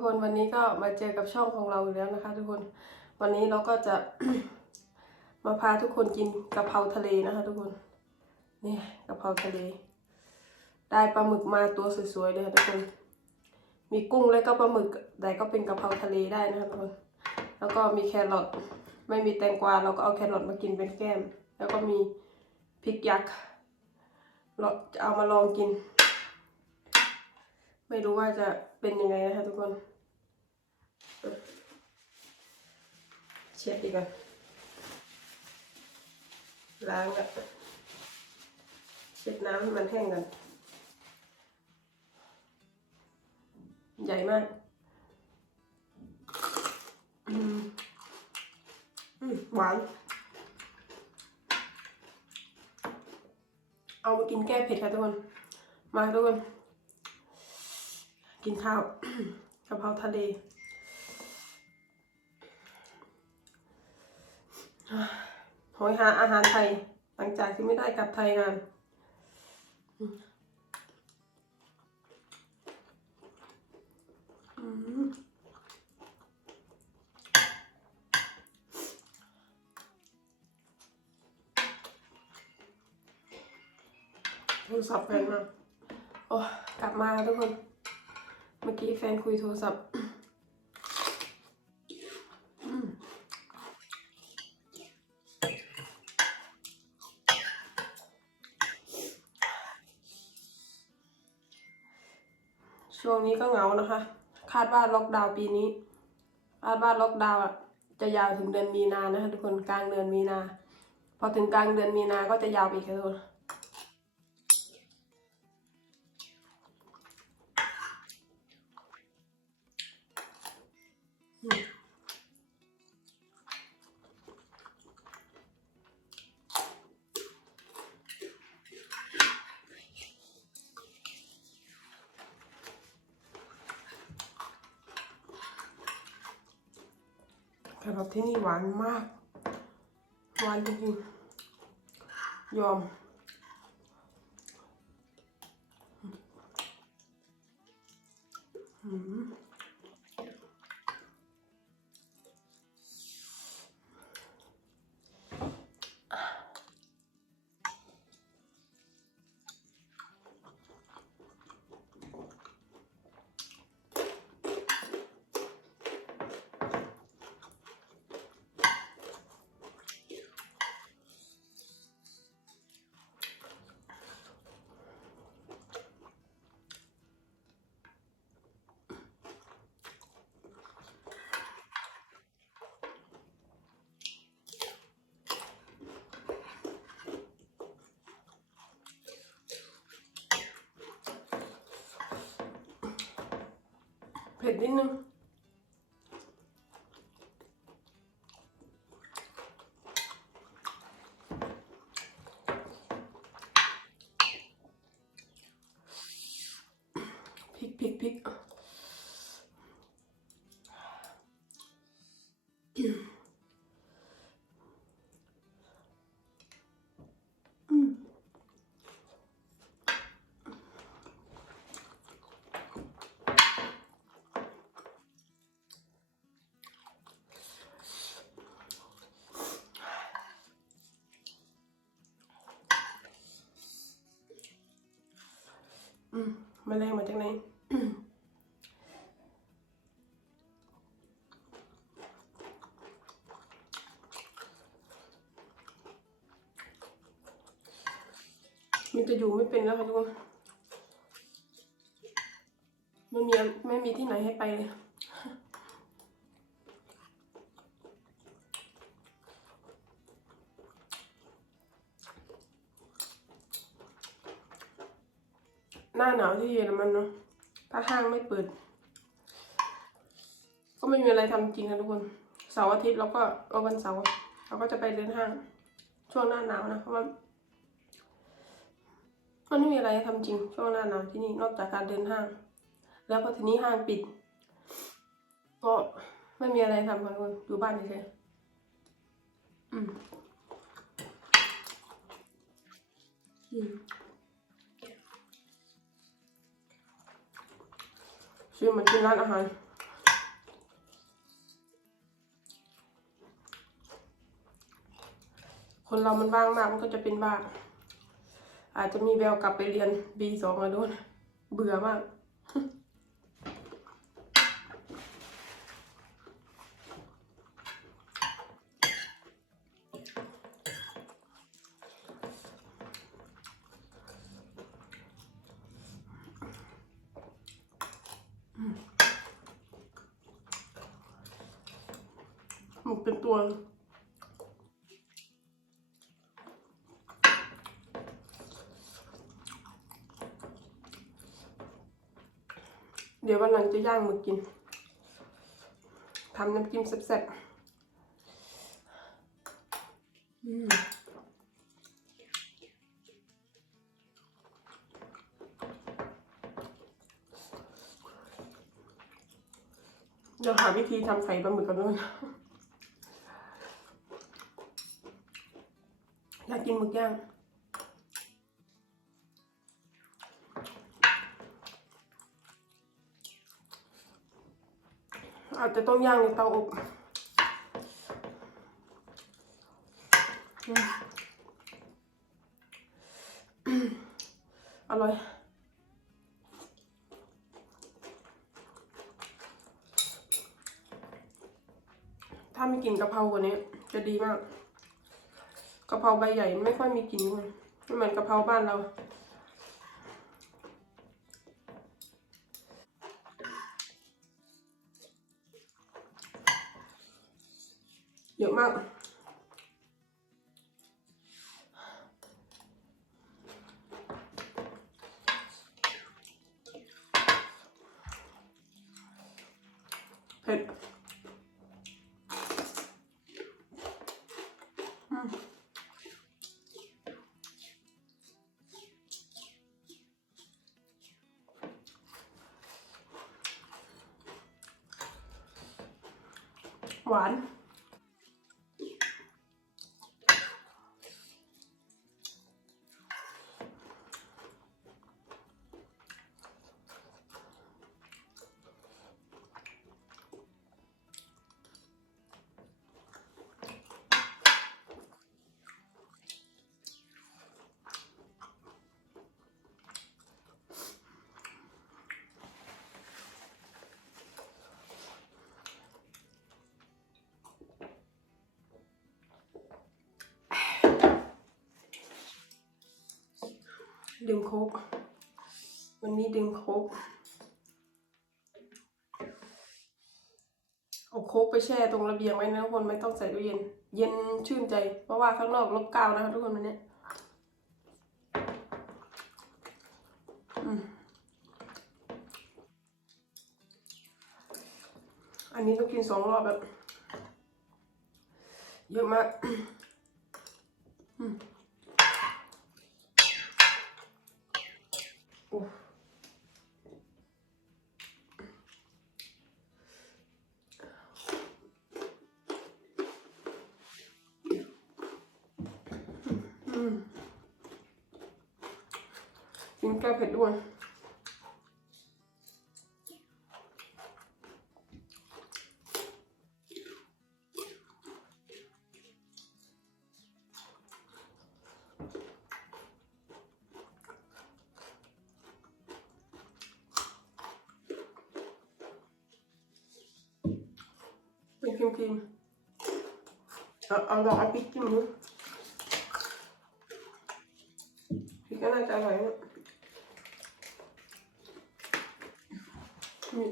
ทุกคน วันนี้ก็มาเจอกับช่องของเราอีกแล้วนะคะ ทุกคน วันนี้เราก็จะ มาพาทุกคนกินกะเพราทะเลนะคะ ทุกคน นี่กะเพราทะเล ได้ปลาหมึกมาตัวสวยๆเลยค่ะทุกคน มีกุ้งแล้วก็ปลาหมึกแต่ก็เป็นกะเพราทะเลได้นะคะทุกคน แล้วก็มีแครอท ไม่มีแตงกวาเราก็เอาแครอทมากินเป็นแก้ม แล้วก็มีพริกยักษ์เราจะเอามาลองกิน ไม่รู้ว่าจะ เป็นยังไงนะคะทุกคนเช็ดดีกว่าล้างแบบเช็ดน้ำให้มันแห้งกันใหญ่มากอืมอืมหวาน เอามากินแก้เผ็ดค่ะทุกคน มาทุกคน กินข้าวกะเพราทะเลโหยหาอาหารไทย หลังจากที่ไม่ได้กลับไทยนานอืมโทรศัพท์แฟนมาโอ้กลับมาทุกคน มื่อกี้แฟนคุยโทรศัพท์ช่วงนี้ก็เหงานะคะ คาดว่าล็อกดาวน์ปีนี้ คาดว่าล็อกดาวน์จะยาวถึงเดือนมีนานะคะทุกคนกลางเดือนมีนา พอถึงกลางเดือนมีนาก็จะยาวไปอีกค่ะทุกคน รอทที่นี่หวานมาก หวานจริงๆยอม เผ็ดนิดนึงพริกพริกพริก มแมลงมาจากไหนมันจะอยู่ไม่เป็นแล้วค่ะทุกคนไม่มีไม่มีที่ไหนให้ไปเลย หน้าหนาวที่ เยอรมันเนาะถ้าห้างไม่เปิด ก็ไม่มีอะไรทำจริงนะทุกคนเสาร์อาทิตย์เราก็เอาวันเสาร์เราก็จะไปเดินห้าง ช่วงหน้าหนาวนะเพราะว่ามันไม่มีอะไรทำจริง ช่วงหน้าหนาวที่นี่นอกจากการเดินห้าง แล้วพอทีนี้ห้างปิด ก็ไม่มีอะไรทำค่ะทุกคนอยู่บ้านเฉยๆอืมอืม ซื้อมัากินร้านอาหารคนเรามันว่างมากมันก็จะเป็นบ้าอาจจะมีแววกลับไปเรียนบีสองมาด้วยเบื่อมาก เป็นตัว เดี๋ยววันหลังจะย่างมึกกินทำน้ำจิ้มแซ่บๆอืมเดี๋ยวหาวิธีทำไข่ปลาหมึกกันด้วย กินหมึกย่างอาจจะต้องย่างในเตาอบอร่อยถ้าไมีกลิ่นกะเพรากว่านี้จะดีมาก กะเพราใบใหญ่ไม่ค่อยมีกลิ่นเลยไม่เหมือนกะเพราบ้านเรา เยอะมาก ห ดื่มโค้กวันนี้ดื่มโค้กเอาโค้กไปแช่ตรงระเบียงไว้นะทุกคนไม่ต้องใส่ตู้เย็น เย็นชื่นใจ เพราะว่าข้างนอกลบเก้านะคะทุกคนวันนี้อันนี้ต้องกินสองรอบแบบเยอะมาก อืมโอ้วย มกินแก้เผ็ดด้วยเป็นครีมๆเอาเอาลองเอาพริกจิ้มดูพริกก็น่าจะอร่อยนะนี่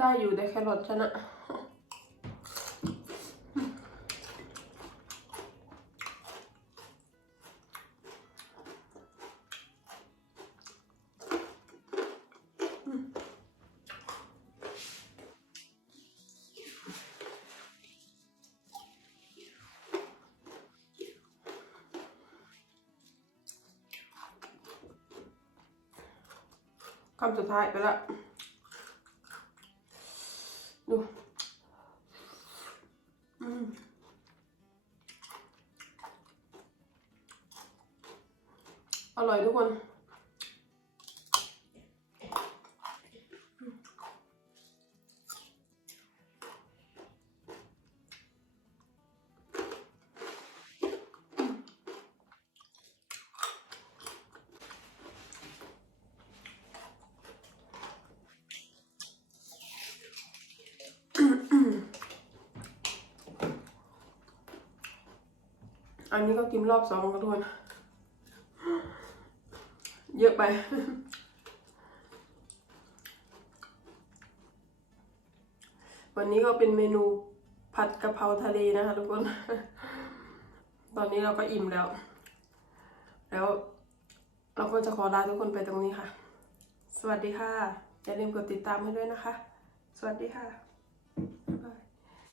ได้อยู่แต่แครอทชนะคำสุดท้ายไปและ อันนี้ก็กินรอบสองกันทุกคนเยอะไป วันนี้ก็เป็นเมนูผัดกะเพราทะเลนะคะทุกคน ตอนนี้เราก็อิ่มแล้ว แล้วเราก็จะขอลาทุกคนไปตรงนี้ค่ะ สวัสดีค่ะ อย่าลืมกดติดตามให้ด้วยนะคะ สวัสดีค่ะบ๊ายบาย